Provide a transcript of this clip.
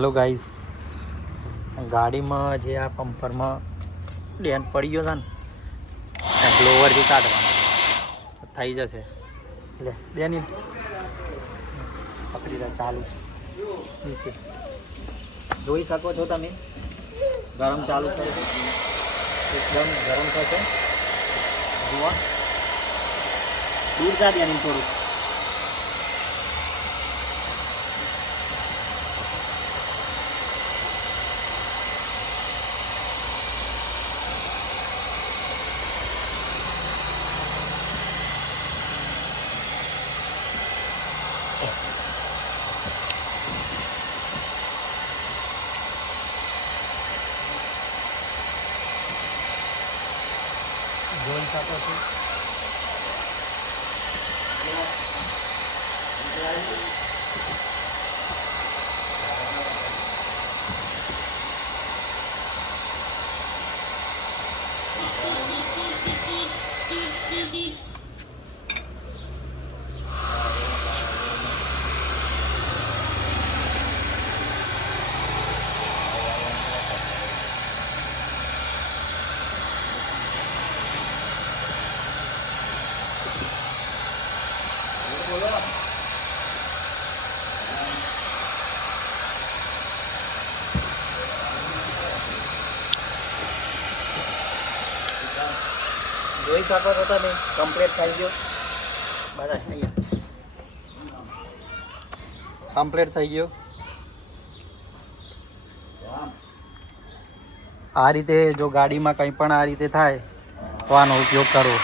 Hello guys, ગાડીમાં જે આ પમ્પરમાં ડેન્ટ પડી ગયો છે ને ત્યાં બ્લોવરથી કાઢવાનો થઈ જશે. એટલે દેની પકડી રહ્યા ચાલુ છે નીચે જોઈ શકો છો તમે. ગરમ ચાલુ થશે, એકદમ ગરમ થશે. જુઓ દૂર જા દેની થોડું. જોઈ શકો છો. જોઈ શકો છો તમે, કમ્પ્લીટ થઈ ગયો. બધા અહીંયા કમ્પ્લીટ થઈ ગયો. આ રીતે જો ગાડીમાં કંઈ પણ આ રીતે થાય તો આનો ઉપયોગ કરવો.